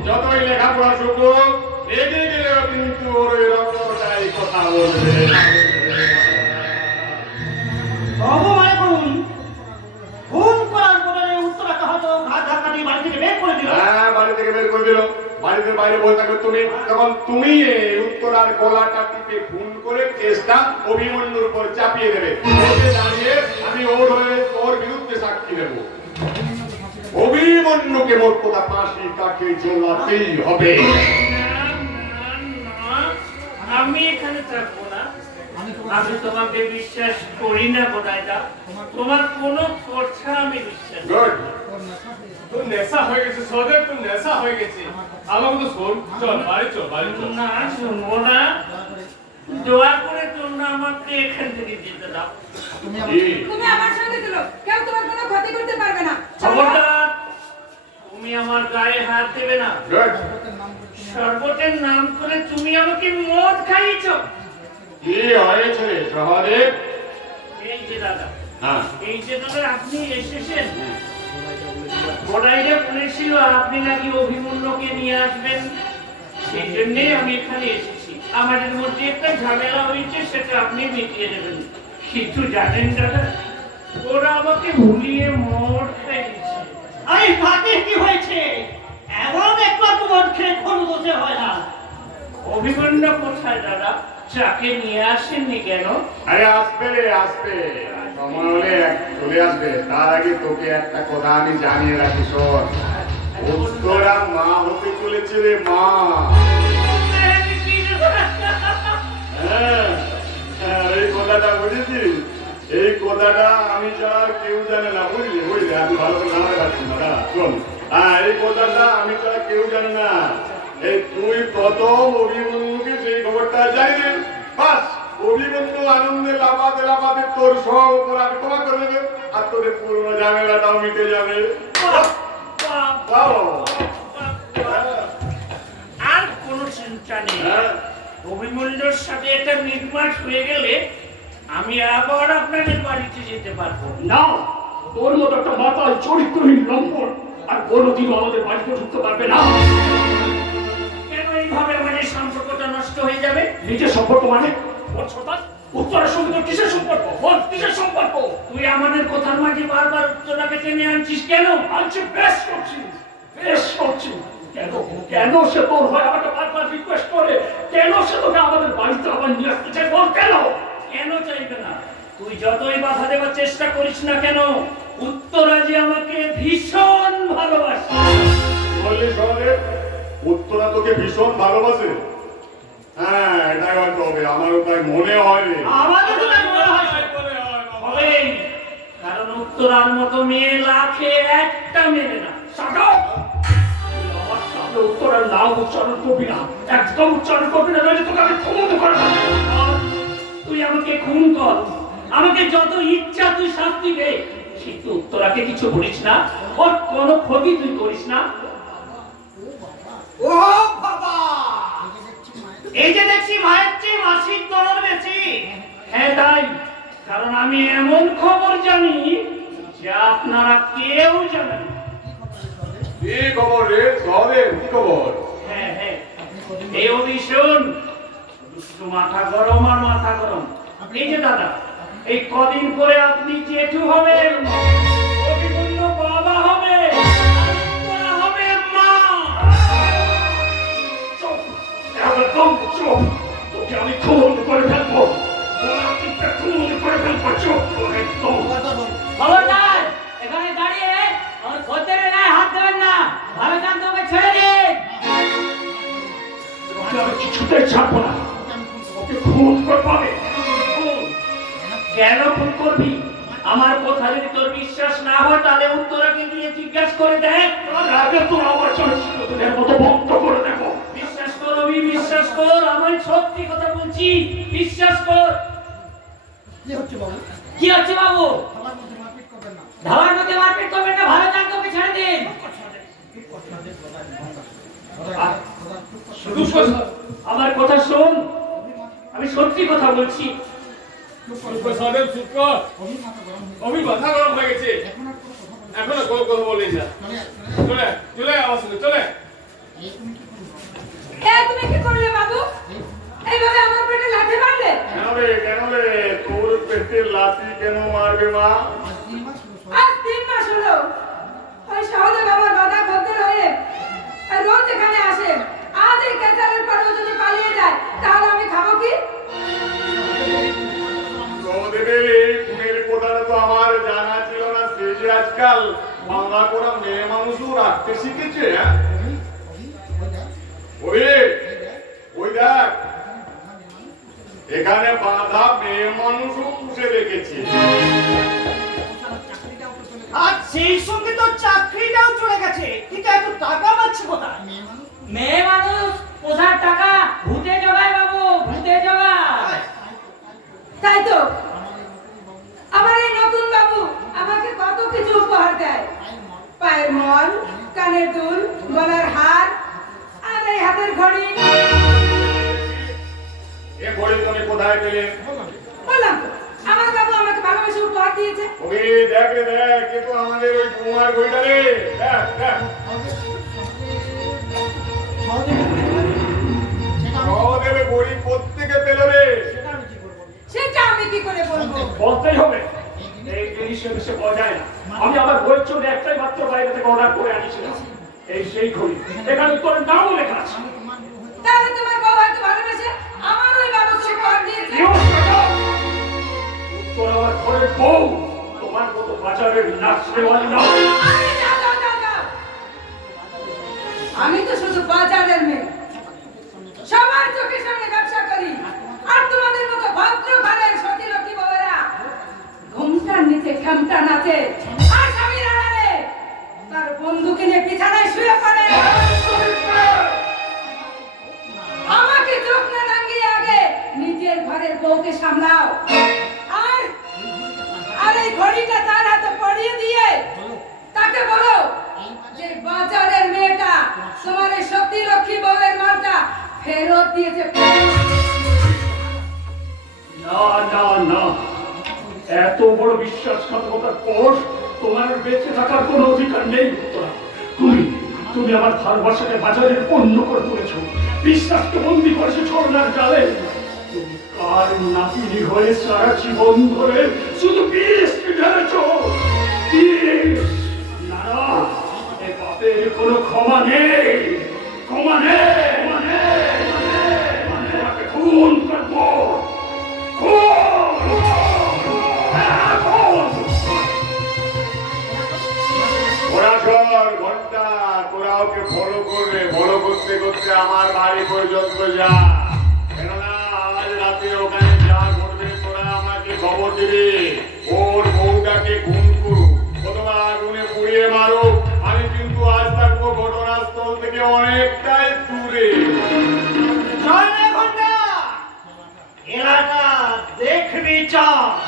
যতই লেখাপড়া শুকুক রেগে গেলেও কিন্তু ওর ওই রক্ত বলবে। তবু মনে করুন খুন করার বদলে উত্তরাকে হয়তো ঘাট ধাক্কা দিয়ে বাড়ি থেকে বের করে দিল। হ্যাঁ, বাড়ি থেকে বের করে দিল। বাড়িতে বাইরে বসে থাকবে তুমি, তখন তুমি এই উত্তরার গলাটা টিপে খুন করে কেসটা অভিমন্যুর উপর চাপিয়ে দেবে। এতে দাঁড়িয়ে আমি ওর বিরুদ্ধে সাক্ষী দেব। অভিমন্যুকে মোট কথা ফাঁসি কাকে ঝোলাতেই হবে। আমি এখানে থাকবো না। আমি তোমাকে বিশ্বাস করি না বোধহয়। তোমার কোনো কথা আমি বিশ্বাস করি না। গুড। তোর নেশা হয়ে গেছে সদেব, তোর নেশা হয়ে গেছে। আমাকে তো শোন, চল বাড়ি চল, বাড়ি চল। না, শুনবো না। দোয়া করে তোমরা আমাকে এখান থেকে যেতে দাও। তুমি আমার সঙ্গে চলো, কেউ তোমার কোনো ক্ষতি করতে পারবে না। খবরদার, তুমি আমার গায়ে হাত দেবে না। গুড। শরবতের নাম করে তুমি আমাকে মদ খাইয়েছো। কি হয়েছে রে সহদেব? এই যে দাদা, হ্যাঁ, এই যে দাদা আপনি এসেছেন। বড়াইরে বলেছিল আপনি নাকি অভিমন্যুকে নিয়ে আসবেন, সেই জন্যে আমি এখানে এসেছি। আমাদের মধ্যে একটা ঝামেলা হয়েছে, সেটা আপনি মিটিয়ে দেবেন। কিন্তু জানেন দাদা, ওরা আমাকে ভুলিয়ে মদ খাইয়েছে। আরে তাতে কি হয়েছে? এমন একটু মদ খেয়ে কোনো দোষে হয় না। অভিমন্যু কোথায় দাদা? চাকে নিয়ে আসেননি কেন? আরে আসবে রে, আসবে। সময় হলে চলে আসবে। তার আগে তোকে একটা কথা আমি জানিয়ে রাখি, শোন। উত্তরা মা হতে চলেছে রে, মা। হ্যাঁ, এই কথাটা বুঝেছিস? এই কথাটা আমি ছাড়া আর কেউ জানে না, বুঝলি? আমি ভালো করে জানাতে পারছি না। দাঁড়া, শোন। এই কথাটা আমি ছাড়া কেউ জানে না। এই তুই প্রথম অভিমন্যুকে সেই খবরটা জানিয়ে বাস, অভিমন্যু আনন্দে লাফাতে লাফাতে তোর সব উপর আমি ক্ষমা করে দেবে, আর তোদের পুরোনো ঝামেলাটাও মিটে যাবে। আর কোনো চিন্তা নেই। হ্যাঁ, অভিমন্যুর সাথে একটা মিটমাট হয়ে গেলে আমি আবার আপনাদের বাড়িতে যেতে পারবো। না, তোর মতো একটা মাতাল চরিত্রহীন লম্পট আর কোনোদিনও আমাদের বাড়িতে ঢুকতে পারবে না। কেন এইভাবে আমাদের সম্পর্কটা নষ্ট হয়ে যাবে? নিজের সম্পর্ক মানে ওর ছোটাস উত্তরের সঙ্গে তোর কিসের সম্পর্ক? বল, কিসের সম্পর্ক? তুই আমাদের কথার মাঝে বারবার উত্তরাকে টেনে আনছিস কেন? আনছি, বেশ করছি, বেশ করছি। কেন কেন সে তোর হয় আমাকে বারবার রিকোয়েস্ট করে? কেন সে তোকে আমাদের বাড়িতে আবার নিয়ে আসতে চাই? বল কেন? কেন চাইবে না? তুই যতই বাধা দেওয়ার চেষ্টা করিস না কেন, উত্তরা যে আমাকে ভীষণ ভালোবাসে। বললি সহদেব, উত্তরা তোকে ভীষণ ভালোবাসে? হ্যাঁ, এটাই হয়তো হবে। আমারও তাই মনে হয় রে। আমাদের তো তাই মনে হয়। হবেই, কারণ উত্তরার মতো মেয়ে লাখে একটা মেনে না। Shut up! আমার সামনে উত্তরের নাম উচ্চারণ করবি না, একদম উচ্চারণ করবি না, নইলে তোকে আমি খুন করে দেবো। তুই আমাকে খুন কর, আমাকে যত ইচ্ছা তুই শাস্তি দে, কিন্তু উত্তরাকে কিছু বলিস না, ওর কোনো ক্ষতি তুই করিস না। ও বাবা, এই যে দেখছি মায়ের চেয়ে মাসির দর বেশি। হ্যাঁ তাই, কারণ আমি এমন খবর জানি যে আপনারা কেউ জানেন না। কি খবর রে সহদেব? কি খবর? হ্যাঁ হ্যাঁ, এই অভিশন মাথা গরম আর মাথা গরম। এই যে দাদা, এই কদিন পরে আপনি জেঠু হবেন, অভিমন্যু বাবা হবে, আর উত্তরা হবে মা। চুপ, একদম চুপ। তোকে আমি খুন করে ফেলবো, তোকে খুন করে ফেলবো। চুপ, একদম। খবরদার, এখানে দাঁড়িয়ে আমার খদ্দেরের গায়ে হাত দেবেন না। ভালো চান তোকে ছেড়ে দিন। তোকে আমি কিছুতেই ছাড়বো না, তোকে খুন করবো আমি। কেন খুন করবি? আমার কথা যদি তোর বিশ্বাস না হয় তাহলে উত্তরাকে দিয়ে জিজ্ঞাসা করে দেখ। তার আগে তোর আমার চরিত্র তোদের মতো বন্ধ করে দেবো। বিশ্বাস কর অভি, বিশ্বাস কর, আমি সত্যি কথা বলছি, বিশ্বাস কর। কি হচ্ছে বাবু? ধাবার মধ্যে মারপিট করবেন না। ভালো চান তোকে ছেড়ে দিন। আমার কথা শোন, আমি সত্যি কথা বলছি। সদেব চুপ কর। অভি মাথা গরম হয়ে গেছে, এখনো কোনো কথা বলিস না। চলে চলে আমার সঙ্গে চলে। তুমি কি করলে বাবু? এইভাবে আমার পেটে লাথি মারলে? কেন মারবে মা? আজ 3 মাস হলো ওই সহদেব আমার বাধা খদ্দের হয়ে আর রোজ এখানে আসে। আজ এই কেসারের পরেও যদি পালিয়ে যায় তাহলে আমি খাবো কি? সহদেবের এই খুনের কথাটা তো আমার জানা ছিল না। সে যে আজকাল বাংলা করা মেয়ে মানুষও রাখতে শিখেছে। হ্যাঁ ওই দেখ এখানে বাঁধা মেয়ে মানুষও পুষে রেখেছে। আর সেই সঙ্গে তো চাকরিটাও চলে গেছে, কিন্তু এত টাকা পাচ্ছে কোথায়? মেয়ে মানুষ পোষার টাকা ভূতে জোগায় বাবু, ভূতে জোগায়। তাই তো আমার এই নতুন বাবু আমাকে কত কিছু উপহার দেয়। পায়ের মল, কানের দুল, গলার হার আর এই হাতের ঘড়ি। এ ঘড়ি তুমি কোথায় পেলে? বললাম তো আমার বাবু আমাকে ভালোবেসে উপহার দিয়েছে। ওই দেখ রে দেখ, কিন্তু আমাদের ওই কুমার ঘড়িটা রে, দেখ দেখ। সহদেবে ঘড়ি প্রত্যেকে পেল রে। সেটা আমি কি করে বলবো? বলতেই হবে, এই জিনিসের সে পাওয়া যায় না। আমি আমার বইয়ের জন্য একটাই মাত্র বাইরে থেকে অর্ডার করে আনিছিলাম, এই সেই ঘড়ি। এখানে তোর নামও লেখা আছে। তাহলে তোমার বউ হয়তো ভালোবেসে আমার ওই বাবুকে উপহার দিয়েছে। তোর আমার ঘরের বউ, তোমার মতো বাজারের নাচনেওয়ালি না। আরে যাও যাও যাও যাও। আমি তো শুধু বাজারের মেয়ে, সবার চোখের সামনে ব্যবসা করি। আর তোমাদের মতো ভদ্র ঘরের সতী লক্ষ্মী বউয়েরা ঘুমটার নিচে খামটা নাচে আর স্বামীর আড়ালে তার বন্ধুকে নিয়ে বিছানায় শুয়ে পড়ে। আমাকে চোখ না রাঙিয়ে আগে নিজের ঘরের বউকে সামলাও। আর এই ঘড়িটা তার হাতে পরিয়ে দিয়ে তাকে বলো যে বাজারের মেয়েটা তোমার এই সতী লক্ষ্মী বউয়ের মালটা ফেরত দিয়েছে। না না না, এত বড় বিশ্বাসঘাতকতার পর তোমার বেঁচে থাকার কোনো অধিকার নেই। তুমি তুমি আমার ভালোবাসাকে বাজারের পণ্য করে তুলেছো, বিশ্বাসকে বন্দি করেছো ছোড়নার জালে। তুমি কার নাতিনি হয়ে সারা জীবন ধরে শুধু বিষ ঢেলেছো, বিষ। না না, এ পাপের কোনো ক্ষমা নেই, ক্ষমা নেই। তোমাকে খুন করবো, ওরা সর ঘন্টা, তোরা ওকে ফলো করবে। ফলো করতে করতে আমার বাড়ি পর্যন্ত যা, কেননা আজ রাতে ওখানে যা করবে তোরা আমাকে খবর দিবি। ওর বউটাকে খুন করুক অথবা আগুনে পুড়িয়ে মারুক, আমি কিন্তু আজ থাকবো ঘটনাস্থল থেকে অনেকটাই দূরে। এলাকা দেখবি চল।